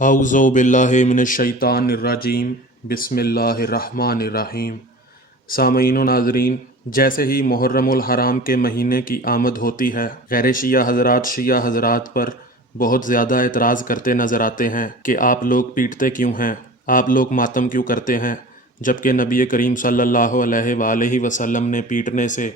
اعوذ باللہ من الشیطان الرجیم، بسم اللہ الرحمن الرحیم۔ سامعین و ناظرین، جیسے ہی محرم الحرام کے مہینے کی آمد ہوتی ہے، غیر شیعہ حضرات پر بہت زیادہ اعتراض کرتے نظر آتے ہیں کہ آپ لوگ پیٹتے کیوں ہیں، آپ لوگ ماتم کیوں کرتے ہیں، جبکہ نبی کریم صلی اللہ علیہ وآلہ وسلم نے پیٹنے سے،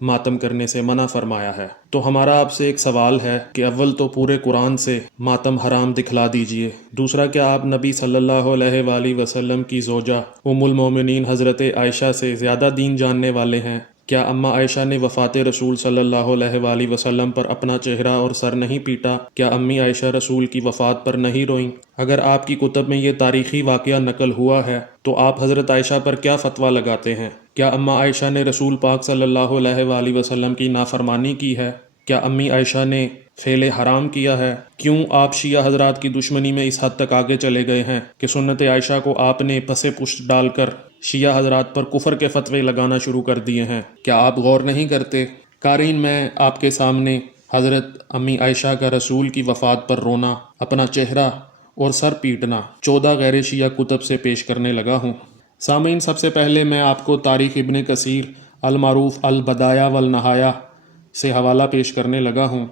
ماتم کرنے سے منع فرمایا ہے۔ تو ہمارا آپ سے ایک سوال ہے کہ اول تو پورے قرآن سے ماتم حرام دکھلا دیجئے، دوسرا کیا آپ نبی صلی اللہ علیہ وآلہ وسلم کی زوجہ ام المومنین حضرت عائشہ سے زیادہ دین جاننے والے ہیں؟ کیا اماں عائشہ نے وفات رسول صلی اللہ علیہ وآلہ وسلم پر اپنا چہرہ اور سر نہیں پیٹا؟ کیا امی عائشہ رسول کی وفات پر نہیں روئیں؟ اگر آپ کی کتب میں یہ تاریخی واقعہ نقل ہوا ہے تو آپ حضرت عائشہ پر کیا فتویٰ لگاتے ہیں؟ کیا اماں عائشہ نے رسول پاک صلی اللہ علیہ وآلہ وسلم کی نافرمانی کی ہے؟ کیا امی عائشہ نے فعل حرام کیا ہے؟ کیوں آپ شیعہ حضرات کی دشمنی میں اس حد تک آگے چلے گئے ہیں کہ سنت عائشہ کو آپ نے پس پشت ڈال کر شیعہ حضرات پر کفر کے فتوے لگانا شروع کر دیے ہیں؟ کیا آپ غور نہیں کرتے؟ قارئین، میں آپ کے سامنے حضرت امی عائشہ کا رسول کی وفات پر رونا، اپنا چہرہ اور سر پیٹنا 14 غیر شیعہ کتب سے پیش کرنے لگا ہوں۔ سامعین، سب سے پہلے میں آپ کو تاریخ ابن کثیر المعروف البدایہ والنہایہ سے حوالہ پیش کرنے لگا ہوں،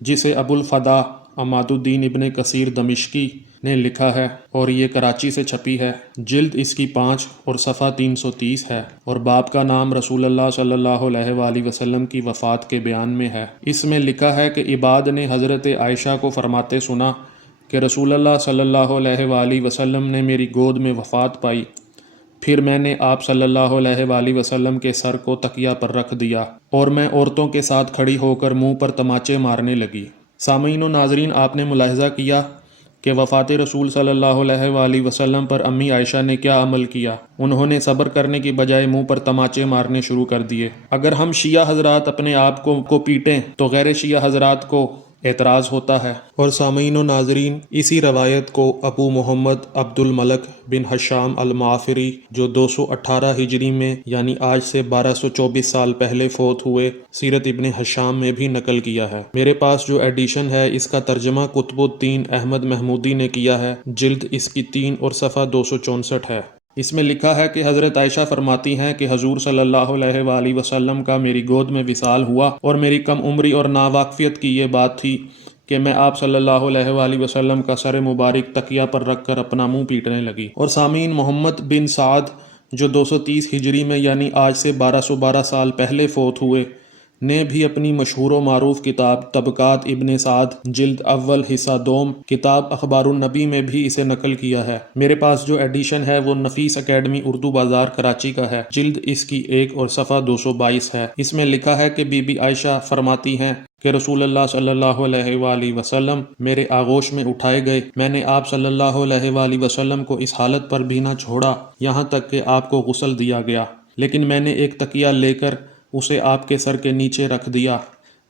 جسے ابو الفدا عماد الدین ابن کثیر دمشقی نے لکھا ہے، اور یہ کراچی سے چھپی ہے۔ جلد اس کی 5 اور صفحہ 330 ہے، اور باب کا نام رسول اللہ صلی اللہ علیہ وآلہ وسلم کی وفات کے بیان میں ہے۔ اس میں لکھا ہے کہ عباد نے حضرت عائشہ کو فرماتے سنا کہ رسول اللہ صلی اللہ علیہ وآلہ وسلم نے میری گود میں وفات پائی، پھر میں نے آپ صلی اللہ علیہ وآلہ وسلم کے سر کو تکیہ پر رکھ دیا اور میں عورتوں کے ساتھ کھڑی ہو کر منہ پر تماچے مارنے لگی۔ سامعین و ناظرین، آپ نے ملاحظہ کیا کہ وفات رسول صلی اللہ علیہ وآلہ وسلم پر امی عائشہ نے کیا عمل کیا؟ انہوں نے صبر کرنے کی بجائے منہ پر تماچے مارنے شروع کر دیے۔ اگر ہم شیعہ حضرات اپنے آپ کو پیٹیں تو غیر شیعہ حضرات کو اعتراض ہوتا ہے۔ اور سامعین و ناظرین، اسی روایت کو ابو محمد عبد الملک بن حشام المعافری، جو 218 ہجری میں یعنی آج سے 1224 سال پہلے فوت ہوئے، سیرت ابن حشام میں بھی نقل کیا ہے۔ میرے پاس جو ایڈیشن ہے اس کا ترجمہ قطب الدین احمد محمودی نے کیا ہے، جلد اس کی 3 اور صفحہ 264 ہے۔ اس میں لکھا ہے کہ حضرت عائشہ فرماتی ہیں کہ حضور صلی اللہ علیہ وآلہ وسلم کا میری گود میں وصال ہوا، اور میری کم عمری اور ناواقفیت کی یہ بات تھی کہ میں آپ صلی اللہ علیہ وآلہ وسلم کا سر مبارک تکیہ پر رکھ کر اپنا منہ پیٹنے لگی۔ اور سامعین، محمد بن سعد، جو 230 ہجری میں یعنی آج سے 1212 سال پہلے فوت ہوئے، نے بھی اپنی مشہور و معروف کتاب طبقات ابن سعد، جلد اول حصہ دوم، کتاب اخبار النبی میں بھی اسے نقل کیا ہے۔ میرے پاس جو ایڈیشن ہے وہ نفیس اکیڈمی اردو بازار کراچی کا ہے، جلد اس کی 1 اور صفحہ 222 ہے۔ اس میں لکھا ہے کہ بی بی عائشہ فرماتی ہیں کہ رسول اللہ صلی اللہ علیہ وآلہ وسلم میرے آغوش میں اٹھائے گئے، میں نے آپ صلی اللہ علیہ وآلہ وسلم کو اس حالت پر بھی نہ چھوڑا یہاں تک کہ آپ کو غسل دیا گیا، لیکن میں نے ایک تکیہ لے کر اسے آپ کے سر کے نیچے رکھ دیا،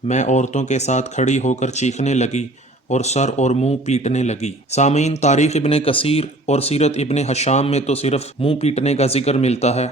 میں عورتوں کے ساتھ کھڑی ہو کر چیخنے لگی اور سر اور منہ پیٹنے لگی۔ سامعین، تاریخ ابن کثیر اور سیرت ابن حشام میں تو صرف منہ پیٹنے کا ذکر ملتا ہے،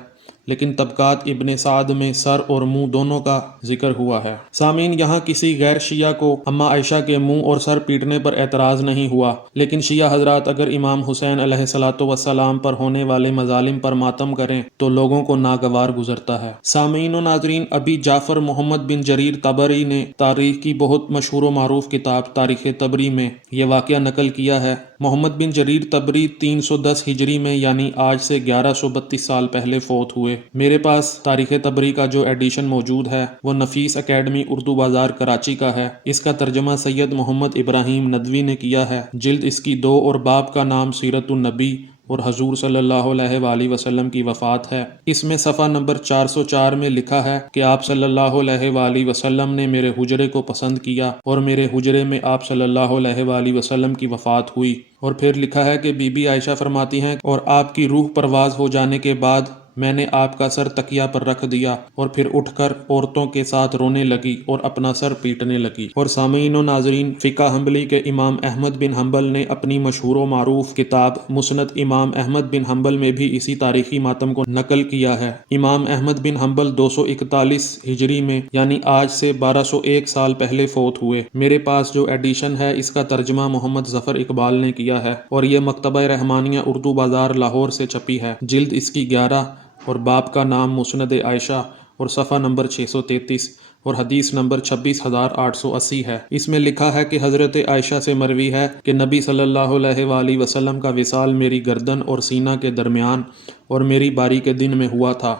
لیکن طبقات ابن سعد میں سر اور منہ دونوں کا ذکر ہوا ہے۔ سامعین، یہاں کسی غیر شیعہ کو اماں عائشہ کے منہ اور سر پیٹنے پر اعتراض نہیں ہوا، لیکن شیعہ حضرات اگر امام حسین علیہ الصلوۃ والسلام پر ہونے والے مظالم پر ماتم کریں تو لوگوں کو ناگوار گزرتا ہے۔ سامعین و ناظرین، ابی جعفر محمد بن جریر طبری نے تاریخ کی بہت مشہور و معروف کتاب تاریخ طبری میں یہ واقعہ نقل کیا ہے۔ محمد بن جریر طبری 310 ہجری میں یعنی آج سے 1132 سال پہلے فوت ہوئے۔ میرے پاس تاریخ طبری کا جو ایڈیشن موجود ہے وہ نفیس اکیڈمی اردو بازار کراچی کا ہے۔ اس کا ترجمہ سید محمد ابراہیم ندوی نے کیا ہے، جلد اس کی 2 اور باب کا نام سیرت النبی اور حضور صلی اللہ علیہ وآلہ وسلم کی وفات ہے۔ اس میں صفحہ نمبر 404 میں لکھا ہے کہ آپ صلی اللہ علیہ وآلہ وسلم نے میرے حجرے کو پسند کیا اور میرے حجرے میں آپ صلی اللہ علیہ وآلہ وسلم کی وفات ہوئی۔ اور پھر لکھا ہے کہ بی بی عائشہ فرماتی ہیں اور آپ کی روح پرواز ہو جانے کے بعد میں نے آپ کا سر تکیا پر رکھ دیا اور پھر اٹھ کر عورتوں کے ساتھ رونے لگی اور اپنا سر پیٹنے لگی۔ اور سامعین و ناظرین، فقہ حنبلی کے امام احمد بن حنبل نے اپنی مشہور و معروف کتاب مسند امام احمد بن حنبل میں بھی اسی تاریخی ماتم کو نقل کیا ہے۔ امام احمد بن حنبل 241 ہجری میں یعنی آج سے 1201 سال پہلے فوت ہوئے۔ میرے پاس جو ایڈیشن ہے اس کا ترجمہ محمد ظفر اقبال نے کیا ہے اور یہ مکتبہ رحمانیہ اردو بازار لاہور سے چھپی ہے۔ جلد اس کی 11 اور باب کا نام مسند عائشہ اور صفحہ نمبر 633 اور حدیث نمبر 26,880 ہے۔ اس میں لکھا ہے کہ حضرت عائشہ سے مروی ہے کہ نبی صلی اللہ علیہ وآلہ وسلم کا وصال میری گردن اور سینہ کے درمیان اور میری باری کے دن میں ہوا تھا۔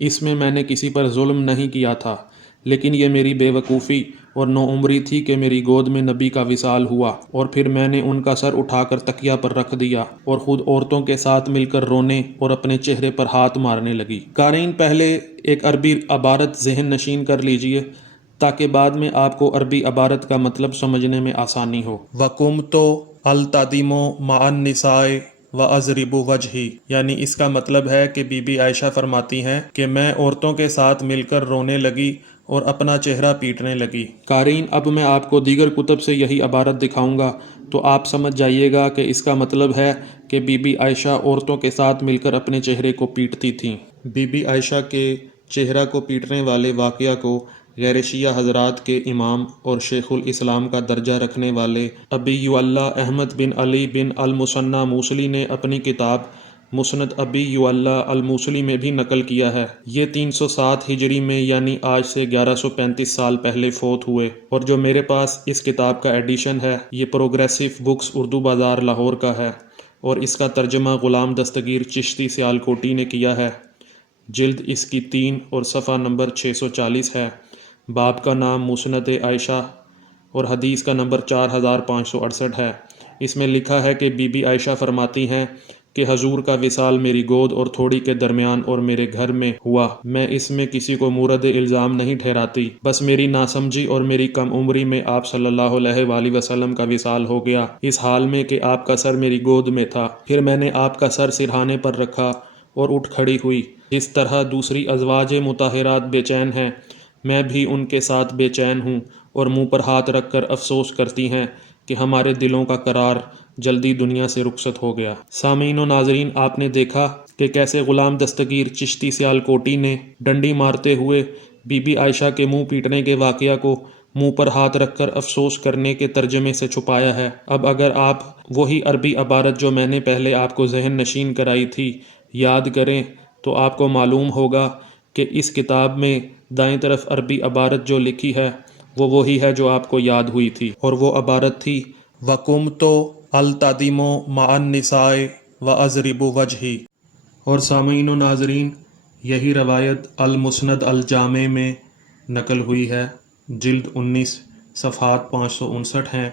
اس میں میں نے کسی پر ظلم نہیں کیا تھا، لیکن یہ میری بے وقوفی اور نوعمری تھی کہ میری گود میں نبی کا وصال ہوا اور پھر میں نے ان کا سر اٹھا کر تکیا پر رکھ دیا اور خود عورتوں کے ساتھ مل کر رونے اور اپنے چہرے پر ہاتھ مارنے لگی۔ قارئین، پہلے ایک عربی عبارت ذہن نشین کر لیجئے تاکہ بعد میں آپ کو عربی عبارت کا مطلب سمجھنے میں آسانی ہو۔ وَقُمْتُ أَلْتَدِمُ مَعَ النِّسَاءِ وَأَضْرِبُ وَجْهِي، یعنی اس کا مطلب ہے کہ بی بی عائشہ فرماتی ہیں کہ میں عورتوں کے ساتھ مل کر رونے لگی اور اپنا چہرہ پیٹنے لگی۔ قارئین، اب میں آپ کو دیگر کتب سے یہی عبارت دکھاؤں گا تو آپ سمجھ جائیے گا کہ اس کا مطلب ہے کہ بی بی عائشہ عورتوں کے ساتھ مل کر اپنے چہرے کو پیٹتی تھیں۔ بی بی عائشہ کے چہرہ کو پیٹنے والے واقعہ کو غیر شیعہ حضرات کے امام اور شیخ الاسلام کا درجہ رکھنے والے ابی اللہ احمد بن علی بن المثنی موصلی نے اپنی کتاب مسند ابی اللہ الموصلی میں بھی نقل کیا ہے۔ یہ 307 ہجری میں یعنی آج سے 1135 سال پہلے فوت ہوئے، اور جو میرے پاس اس کتاب کا ایڈیشن ہے یہ پروگریسو بکس اردو بازار لاہور کا ہے اور اس کا ترجمہ غلام دستگیر چشتی سیالکوٹی نے کیا ہے۔ جلد اس کی 3 اور صفحہ نمبر 640 ہے۔ باب کا نام مسند عائشہ اور حدیث کا نمبر 4568 ہے۔ اس میں لکھا ہے کہ بی بی عائشہ فرماتی ہیں کہ حضور کا وصال میری گود اور تھوڑی کے درمیان اور میرے گھر میں ہوا۔ میں اس میں کسی کو مورد الزام نہیں ٹھہراتی، بس میری ناسمجھی اور میری کم عمری میں آپ صلی اللہ علیہ وآلہ وسلم کا وصال ہو گیا، اس حال میں کہ آپ کا سر میری گود میں تھا۔ پھر میں نے آپ کا سر سرہانے پر رکھا اور اٹھ کھڑی ہوئی۔ جس طرح دوسری ازواج مطہرات بے چین ہیں، میں بھی ان کے ساتھ بے چین ہوں اور منہ پر ہاتھ رکھ کر افسوس کرتی ہیں کہ ہمارے دلوں کا قرار جلدی دنیا سے رخصت ہو گیا۔ سامعین و ناظرین، آپ نے دیکھا کہ کیسے غلام دستگیر چشتی سیالکوٹی نے ڈنڈی مارتے ہوئے بی بی عائشہ کے منہ پیٹنے کے واقعہ کو منہ پر ہاتھ رکھ کر افسوس کرنے کے ترجمے سے چھپایا ہے۔ اب اگر آپ وہی عربی عبارت جو میں نے پہلے آپ کو ذہن نشین کرائی تھی یاد کریں تو آپ کو معلوم ہوگا کہ اس کتاب میں دائیں طرف عربی عبارت جو لکھی ہے وہ وہی ہے جو آپ کو یاد ہوئی تھی، اور وہ عبارت تھی وَقُمْتُ أَلْتَدِمُ مَعَ النِّسَاءِ وَأَضْرِبُ وَجْهِي۔ اور سامعین و ناظرین، یہی روایت المسند الجامع میں نقل ہوئی ہے۔ جلد 19 صفحات 559 ہیں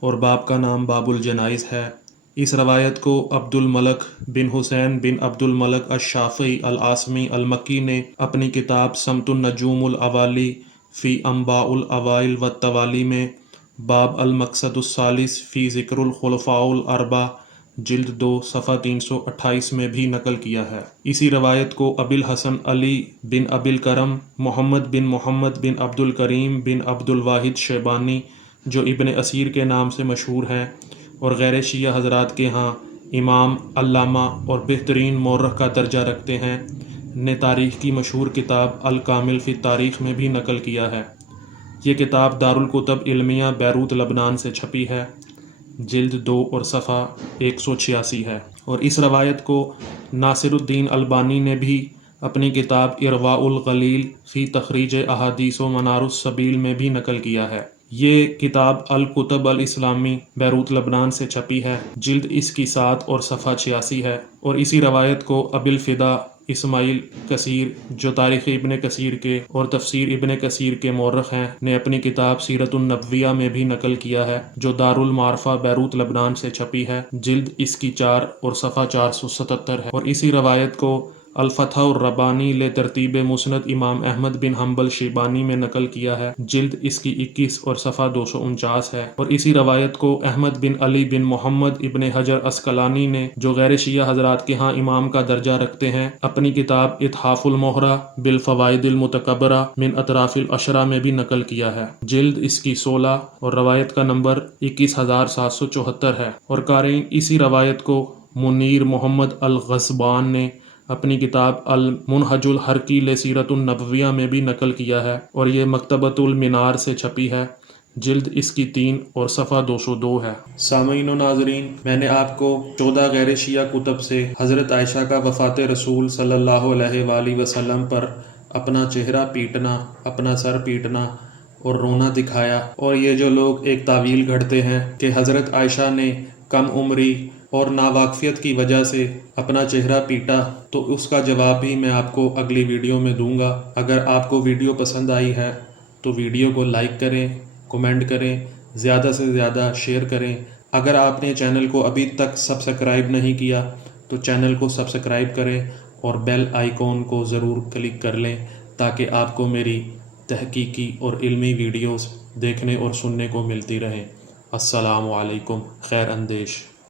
اور باب کا نام باب الجنائز ہے۔ اس روایت کو عبد الملک بن حسین بن عبد الملک الشافعی العاصمی المکی نے اپنی کتاب سمت النجوم الاوالی فی انباء الاوائل والتوالی میں باب المقصد الثالث فی ذکر الخلفاء الاربعہ جلد 2 صفحہ 328 میں بھی نقل کیا ہے۔ اسی روایت کو ابی الحسن علی بن ابی الکرم محمد بن عبد الکریم بن عبد الواحد شیبانی، جو ابن اسیر کے نام سے مشہور ہیں اور غیر شیعہ حضرات کے ہاں امام، علامہ اور بہترین مورخ کا درجہ رکھتے ہیں، نے تاریخ کی مشہور کتاب الکامل فی تاریخ میں بھی نقل کیا ہے۔ یہ کتاب دارالکتب علمیہ بیروت لبنان سے چھپی ہے۔ جلد 2 اور صفحہ 186 ہے، اور اس روایت کو ناصر الدین البانی نے بھی اپنی کتاب ارواء الغلیل فی تخریج احادیث و منار السبیل میں بھی نقل کیا ہے۔ یہ کتاب الکتب الاسلامی بیروت لبنان سے چھپی ہے۔ جلد اس کی 7 اور صفحہ 86 ہے، اور اسی روایت کو ابی الفدا اسماعیل کثیر، جو تاریخ ابن کثیر کے اور تفسیر ابن کثیر کے مورخ ہیں، نے اپنی کتاب سیرت النبویہ میں بھی نقل کیا ہے، جو دار المعرفہ بیروت لبنان سے چھپی ہے۔ جلد اس کی 4 اور صفحہ 477 ہے، اور اسی روایت کو الفتح الربانی لے ترتیب مسند امام احمد بن حنبل شیبانی میں نقل کیا ہے، جلد اس کی 21 اور صفحہ 249 ہے۔ اور اسی روایت کو احمد بن علی بن محمد ابن حجر اسقلانی نے، جو غیر شیعہ حضرات کے ہاں امام کا درجہ رکھتے ہیں، اپنی کتاب اتحاف المہرہ بالفوائد المتکبرہ من اطراف العشرہ میں بھی نقل کیا ہے، جلد اس کی 16 اور روایت کا نمبر 21774 ہے۔ اور قارئین اسی روایت کو منیر محمد الغصبان نے اپنی کتاب المنہج الحرکی لسیرۃ النبویہ میں بھی نقل کیا ہے، اور یہ مکتبۃ المنار سے چھپی ہے، جلد اس کی 3 اور صفحہ 202 ہے۔ سامعین و ناظرین، میں نے آپ کو 14 غیر شیعہ کتب سے حضرت عائشہ کا وفات رسول صلی اللہ علیہ وآلہ وسلم پر اپنا چہرہ پیٹنا، اپنا سر پیٹنا اور رونا دکھایا، اور یہ جو لوگ ایک تعویل گھڑتے ہیں کہ حضرت عائشہ نے کم عمری اور ناواقفیت کی وجہ سے اپنا چہرہ پیٹا، تو اس کا جواب بھی میں آپ کو اگلی ویڈیو میں دوں گا۔ اگر آپ کو ویڈیو پسند آئی ہے تو ویڈیو کو لائک کریں، کمنٹ کریں، زیادہ سے زیادہ شیئر کریں۔ اگر آپ نے چینل کو ابھی تک سبسکرائب نہیں کیا تو چینل کو سبسکرائب کریں اور بیل آئیکن کو ضرور کلک کر لیں تاکہ آپ کو میری تحقیقی اور علمی ویڈیوز دیکھنے اور سننے کو ملتی رہیں۔ السلام علیکم، خیر اندیش۔